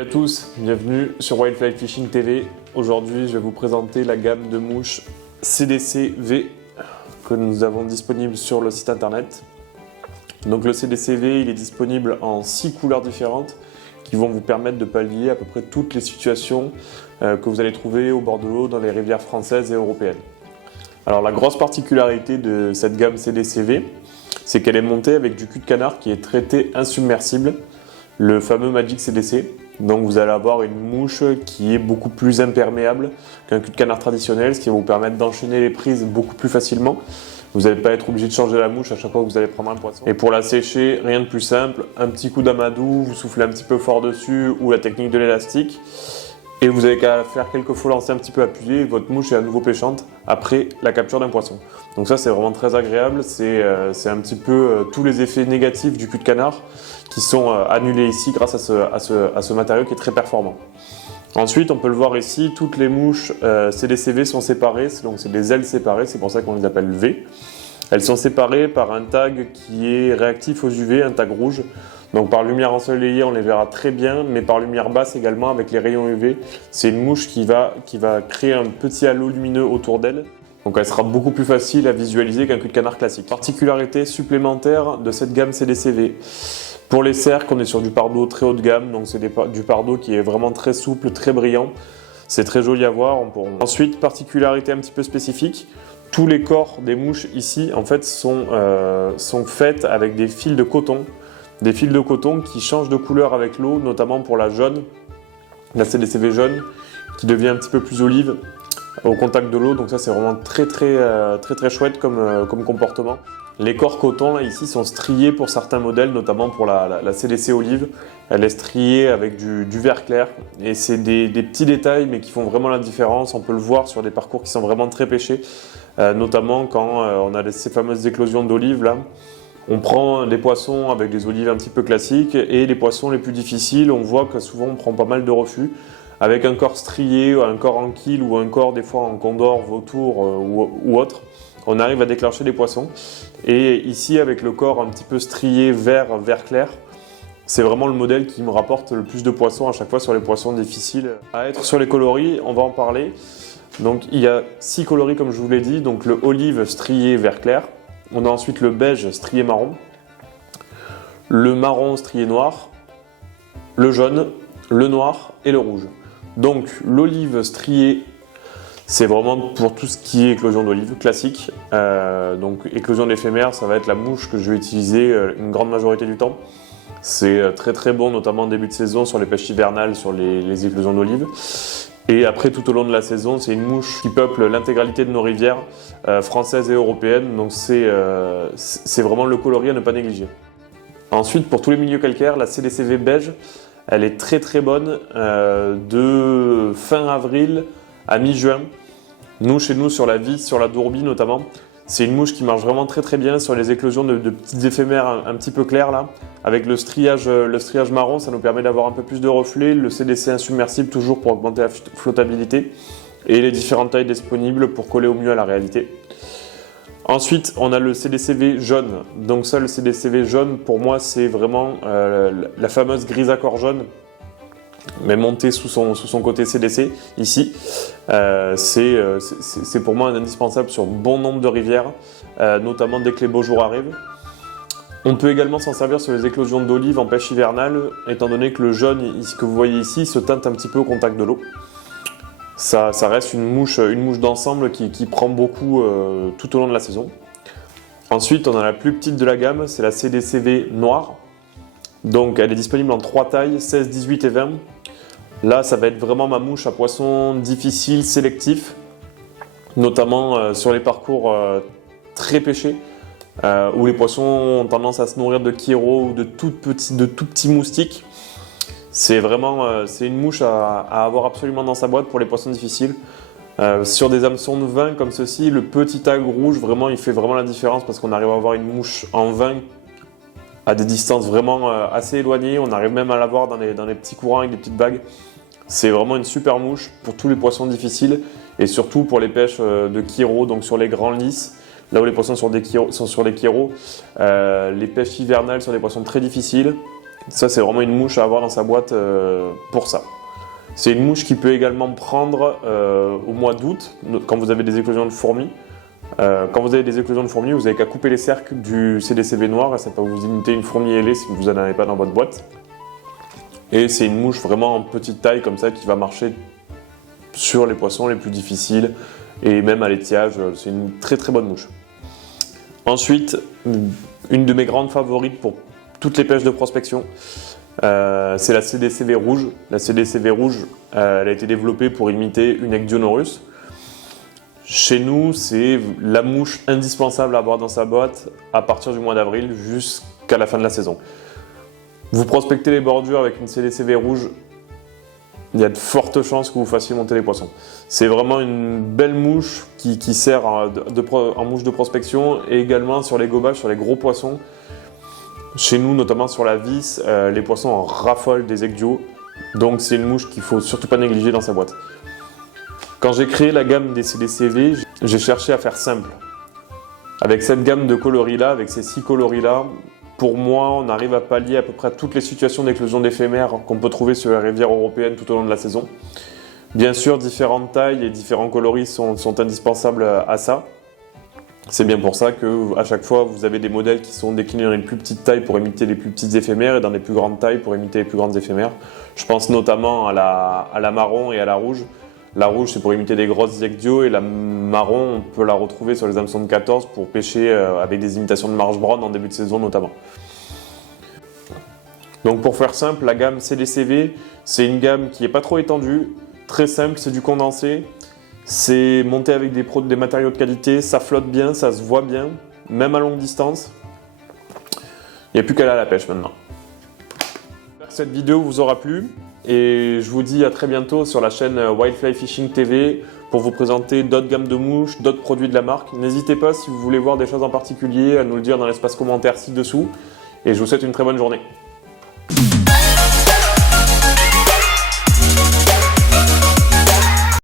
Salut à tous, bienvenue sur Wildfly Fishing TV. Aujourd'hui, je vais vous présenter la gamme de mouches CDC-V que nous avons disponible sur le site internet. Donc le CDC-V, il est disponible en 6 couleurs différentes qui vont vous permettre de pallier à peu près toutes les situations que vous allez trouver au bord de l'eau dans les rivières françaises et européennes. Alors la grosse particularité de cette gamme CDC-V, c'est qu'elle est montée avec du cul de canard qui est traité insubmersible, le fameux Magic CDC. Donc vous allez avoir une mouche qui est beaucoup plus imperméable qu'un cul de canard traditionnel, ce qui va vous permettre d'enchaîner les prises beaucoup plus facilement. Vous n'allez pas être obligé de changer la mouche à chaque fois que vous allez prendre un poisson. Et pour la sécher, rien de plus simple, un petit coup d'amadou, vous soufflez un petit peu fort dessus ou la technique de l'élastique. Et vous avez qu'à faire quelques fois lancer un petit peu appuyé et votre mouche est à nouveau pêchante après la capture d'un poisson. Donc ça c'est vraiment très agréable, c'est un petit peu tous les effets négatifs du cul de canard qui sont annulés ici grâce à ce matériau qui est très performant. Ensuite on peut le voir ici, toutes les mouches CDC-V sont séparées, donc c'est des ailes séparées, c'est pour ça qu'on les appelle V. Elles sont séparées par un tag qui est réactif aux UV, un tag rouge. Donc par lumière ensoleillée, on les verra très bien, mais par lumière basse également avec les rayons UV. C'est une mouche qui va créer un petit halo lumineux autour d'elle. Donc elle sera beaucoup plus facile à visualiser qu'un cul de canard classique. Particularité supplémentaire de cette gamme CDC-V. Pour les cercles, on est sur du pardo très haut de gamme, donc c'est du pardo qui est vraiment très souple, très brillant. C'est très joli à voir. Ensuite, particularité un petit peu spécifique, tous les corps des mouches ici en fait sont faits avec des fils de coton. Des fils de coton qui changent de couleur avec l'eau, notamment pour la jaune, la CDC-V jaune, qui devient un petit peu plus olive au contact de l'eau. Donc ça c'est vraiment très chouette comme comportement. Les corps coton là ici sont striés pour certains modèles, notamment pour la CDC olive. Elle est striée avec du vert clair et c'est des petits détails mais qui font vraiment la différence. On peut le voir sur des parcours qui sont vraiment très pêchés, notamment quand on a ces fameuses éclosions d'olives là. On prend des poissons avec des olives un petit peu classiques et les poissons les plus difficiles, on voit que souvent on prend pas mal de refus. Avec un corps strié, un corps en quille ou un corps des fois en condor, vautour ou autre, on arrive à déclencher des poissons. Et ici avec le corps un petit peu strié vert clair, c'est vraiment le modèle qui me rapporte le plus de poissons à chaque fois sur les poissons difficiles. À être sur les coloris, on va en parler. Donc il y a 6 coloris comme je vous l'ai dit, donc le olive strié vert clair. On a ensuite le beige strié marron, le marron strié noir, le jaune, le noir et le rouge. Donc l'olive striée, c'est vraiment pour tout ce qui est éclosion d'olive classique. Donc éclosion d'éphémère, ça va être la mouche que je vais utiliser une grande majorité du temps. C'est très bon, notamment en début de saison sur les pêches hivernales, sur les éclosions d'olive. Et après, tout au long de la saison, c'est une mouche qui peuple l'intégralité de nos rivières françaises et européennes. Donc c'est vraiment le coloris à ne pas négliger. Ensuite, pour tous les milieux calcaires, la CDC-V beige, elle est très bonne de fin avril à mi-juin. Nous, chez nous, sur la Vis, sur la Dourbie notamment, c'est une mouche qui marche vraiment très bien sur les éclosions de petites éphémères un petit peu claires là. Avec le striage marron, ça nous permet d'avoir un peu plus de reflets. Le CDC insubmersible toujours pour augmenter la flottabilité. Et les différentes tailles disponibles pour coller au mieux à la réalité. Ensuite, on a le CDC-V jaune. Donc ça, le CDC-V jaune, pour moi, c'est vraiment la fameuse grisacor jaune, mais montée sous son côté CDC, ici. C'est pour moi un indispensable sur bon nombre de rivières, notamment dès que les beaux jours arrivent. On peut également s'en servir sur les éclosions d'olive en pêche hivernale, étant donné que le jaune que vous voyez ici se teinte un petit peu au contact de l'eau. Ça reste une mouche d'ensemble qui prend beaucoup tout au long de la saison. Ensuite, on a la plus petite de la gamme, c'est la CDC-V noire. Donc elle est disponible en 3 tailles, 16, 18 et 20. Là, ça va être vraiment ma mouche à poisson difficile, sélectif, notamment sur les parcours très pêchés, où les poissons ont tendance à se nourrir de kiro ou de tout petits moustiques. C'est une mouche à avoir absolument dans sa boîte pour les poissons difficiles. Sur des hameçons de 20 comme ceci, le petit tag rouge, vraiment, il fait vraiment la différence parce qu'on arrive à avoir une mouche en 20 à des distances vraiment assez éloignées. On arrive même à l'avoir dans les petits courants avec des petites bagues. C'est vraiment une super mouche pour tous les poissons difficiles et surtout pour les pêches de kiro, donc sur les grands lisses. Là où les poissons sont sur des kiro, les pêches hivernales sur des poissons très difficiles. Ça, c'est vraiment une mouche à avoir dans sa boîte pour ça. C'est une mouche qui peut également prendre au mois d'août, quand vous avez des éclosions de fourmis. Quand vous avez des éclosions de fourmis, vous n'avez qu'à couper les cercles du CDCV noir et ça peut vous imiter une fourmi ailée si vous n'en avez pas dans votre boîte. Et c'est une mouche vraiment en petite taille comme ça qui va marcher sur les poissons les plus difficiles et même à l'étiage. C'est une très très bonne mouche. Ensuite, une de mes grandes favorites pour toutes les pêches de prospection, c'est la CDCV rouge. La CDCV rouge, elle a été développée pour imiter une Ecdionorus. Chez nous, c'est la mouche indispensable à avoir dans sa boîte à partir du mois d'avril jusqu'à la fin de la saison. Vous prospectez les bordures avec une CDCV rouge, il y a de fortes chances que vous fassiez monter les poissons. C'est vraiment une belle mouche qui sert en mouche de prospection et également sur les gobages, sur les gros poissons. Chez nous, notamment sur la vis, les poissons en raffolent des ecdios, donc c'est une mouche qu'il ne faut surtout pas négliger dans sa boîte. Quand j'ai créé la gamme des CDCV, j'ai cherché à faire simple. Avec cette gamme de coloris-là, avec ces 6 coloris-là, pour moi, on arrive à pallier à peu près toutes les situations d'éclosion d'éphémères qu'on peut trouver sur les rivières européennes tout au long de la saison. Bien sûr, différentes tailles et différents coloris sont indispensables à ça. C'est bien pour ça qu'à chaque fois, vous avez des modèles qui sont déclinés dans les plus petites tailles pour imiter les plus petites éphémères et dans les plus grandes tailles pour imiter les plus grandes éphémères. Je pense notamment à la marron et à la rouge. La rouge, c'est pour imiter des grosses ecdios et la marron, on peut la retrouver sur les hameçons de 14 pour pêcher avec des imitations de marge brown en début de saison notamment. Donc pour faire simple, la gamme CDCV, c'est une gamme qui n'est pas trop étendue, très simple, c'est du condensé, c'est monté avec des matériaux de qualité, ça flotte bien, ça se voit bien, même à longue distance. Il n'y a plus qu'à aller à la pêche maintenant. J'espère que cette vidéo vous aura plu. Et je vous dis à très bientôt sur la chaîne Wildfly Fishing TV pour vous présenter d'autres gammes de mouches, d'autres produits de la marque. N'hésitez pas si vous voulez voir des choses en particulier à nous le dire dans l'espace commentaire ci-dessous. Et je vous souhaite une très bonne journée.